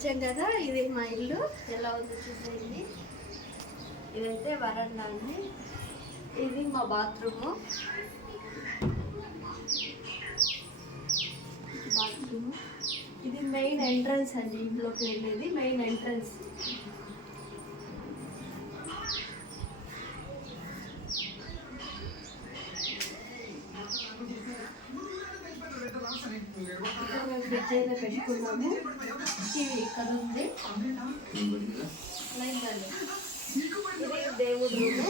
వచ్చాం కదా, ఇది మా ఇల్లు ఎలా ఉందో చూసేయండి. ఇదైతే వరండా అండి, ఇది మా బాత్రూము. ఇది మెయిన్ ఎంట్రన్స్ అండి, ఇంట్లోకి వెళ్ళేది మెయిన్ ఎంట్రన్స్. ఫ్రిడ్జ్ అయితే పెట్టుకున్నాము. టీవీ ఇక్కడ ఉంది. ఇది దేవుడు రూము.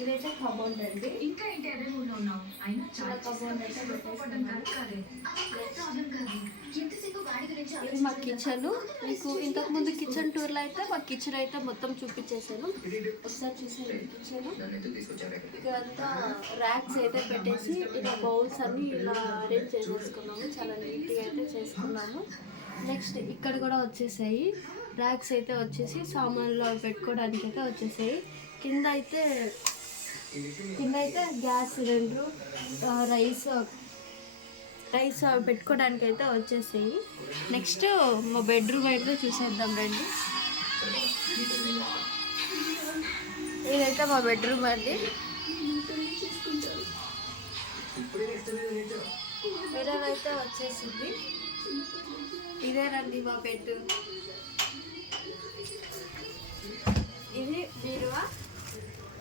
ఇదైతే కబోర్డ్ అండి. ఇంకా ఏంటి అదే ఊళ్ళో ఉన్నావు అయినా చాలా కబోర్డ్ అయితే ఇది మా కిచెన్. మీకు ఇంతకు ముందు కిచెన్ టూర్లో అయితే మా కిచెన్ అయితే మొత్తం చూపించేసాను. ఒకసారి చూసాను కిచెన్. ఇదంతా ర్యాక్స్ అయితే పెట్టేసి ఇలా బౌల్స్ అన్ని ఇలా అరేంజ్ చేసేసుకున్నాము. చాలా నీట్గా అయితే చేసుకున్నాము. నెక్స్ట్ ఇక్కడ కూడా వచ్చేసాయి ర్యాక్స్ అయితే వచ్చేసి సామాన్లు పెట్టుకోవడానికి అయితే వచ్చేసాయి. కింద అయితే గ్యాస్ సిలిండరు, రైస్ పెట్టుకోవడానికి అయితే వచ్చేసాయి. నెక్స్ట్ మా బెడ్రూమ్ అయితే చూసేద్దాం రండి. ఇదైతే మా బెడ్రూమ్ అండి. మిర్రర్ అయితే వచ్చేసింది. ఇదేనండి మా బెడ్. ఇది బీరువా.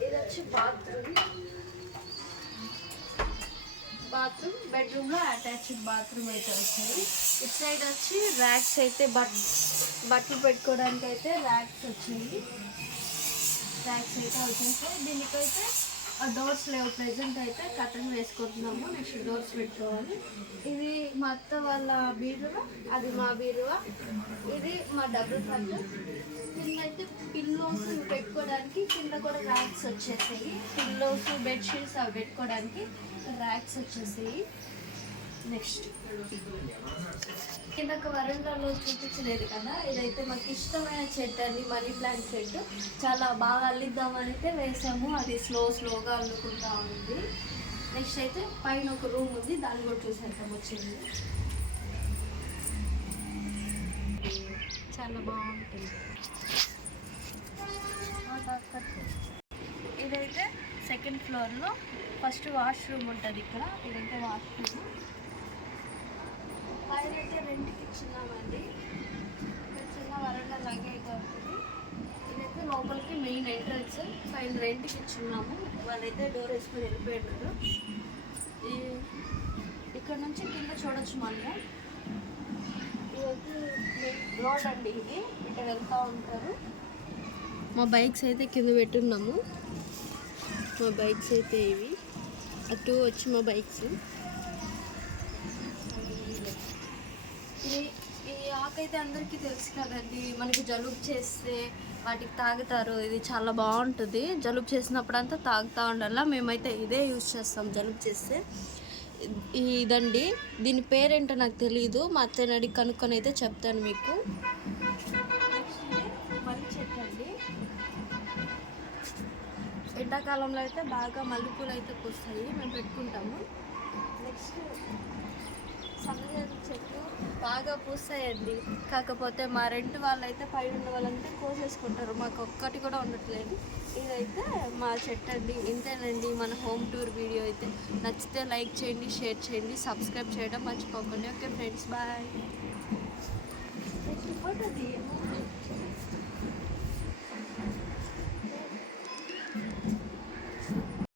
ఇది వచ్చి బాత్రూమ్. బెడ్రూమ్లో అటాచ్డ్ బాత్రూమ్ అయితే వచ్చాయి. ఇటు సైడ్ వచ్చి ర్యాక్స్ అయితే బట్టలు పెట్టుకోవడానికి అయితే ర్యాక్స్ వచ్చాయి. దీనికైతే డోర్స్ లేవు ప్రెజెంట్ అయితే. కర్టన్ వేసుకుంటున్నాము. నెక్స్ట్ డోర్స్ పెట్టుకోవాలి. ఇది మా అత్త వాళ్ళ బీరువా, అది మా బీరువా. ఇది మా డబుల్ కర్టన్. కింద అయితే పిల్లోస్ పెట్టుకోవడానికి కింద కూడా ర్యాక్స్ వచ్చేసాయి. పిల్లోస్ బెడ్షీట్స్ అవి పెట్టుకోవడానికి ర్యాక్స్ వచ్చేసాయి. నెక్స్ట్ కింద వరండాలో చూపించలేదు కదా, ఇదైతే మాకు ఇష్టమైన చెట్టు అండి, మనీ ప్లాంట్ చెట్టు. చాలా బాగా అల్లిద్దామని అయితే వేసాము. అది స్లోగా అల్లుకుంటా ఉంది. నెక్స్ట్ అయితే పైన ఒక రూమ్ ఉంది, దాన్ని కూడా చూసేద్దాం వచ్చింది. చాలా బాగుంటుంది. ఇదైతే సెకండ్ ఫ్లోర్లో ఫస్ట్ వాష్రూమ్ ఉంటుంది ఇక్కడ. ఇదైతే వాష్రూమ్. పైన అయితే రెంట్కి ఇచ్చినామండి. ఇక్కడ చిన్న వరండా లాగే అయితే ఉంటుంది. ఇదైతే లోపలికి మెయిన్ ఎంట్రన్స్. పైన రెంట్కి ఇచ్చున్నాము. వాళ్ళైతే డోర్ వేసుకొని వెళ్ళిపోయినారు. ఇక్కడ నుంచి కింద చూడొచ్చు మనం. రోడ్ అండి ఇది, ఇట్లా వెళ్తూ ఉంటారు. మా బైక్స్ అయితే కింద పెట్టున్నాము. మా బైక్స్ అయితే ఇవి అటు వచ్చి మా బైక్స్. ఈ ఆకైతే అందరికీ తెలుసు కదండి, మనకి జలుబు చేస్తే వాటికి తాగుతారు. ఇది చాలా బాగుంటుంది. జలుబు చేసినప్పుడు అంతా తాగుతూ ఉండాల. మేమైతే ఇదే యూజ్ చేస్తాం జలుబు చేస్తే. ఇదండి, దీని పేరేంటో నాకు తెలియదు. మా అత్తయ్యని అడిగి కనుక్కొని అయితే చెప్తాను మీకు. మల్లి చెట్టు అండి. ఎండాకాలంలో అయితే బాగా మల్లెపూలు అయితే పూస్తాయి, మేము పెట్టుకుంటాము. నెక్స్ట్ సన్నజాజి చెట్లు బాగా పూస్తాయండి. కాకపోతే మా రెంట్ వాళ్ళైతే పైన ఉన్న వాళ్ళంటే కోసేసుకుంటారు. మాకు ఒక్కటి కూడా ఉండట్లేదు. ఇదైతే మా చెట్టు అండి. ఇంతేనండి మన హోమ్ టూర్ వీడియో అయితే. నచ్చితే లైక్ చేయండి, షేర్ చేయండి, సబ్స్క్రైబ్ చేయడం మర్చిపోకండి. Okay friends, bye.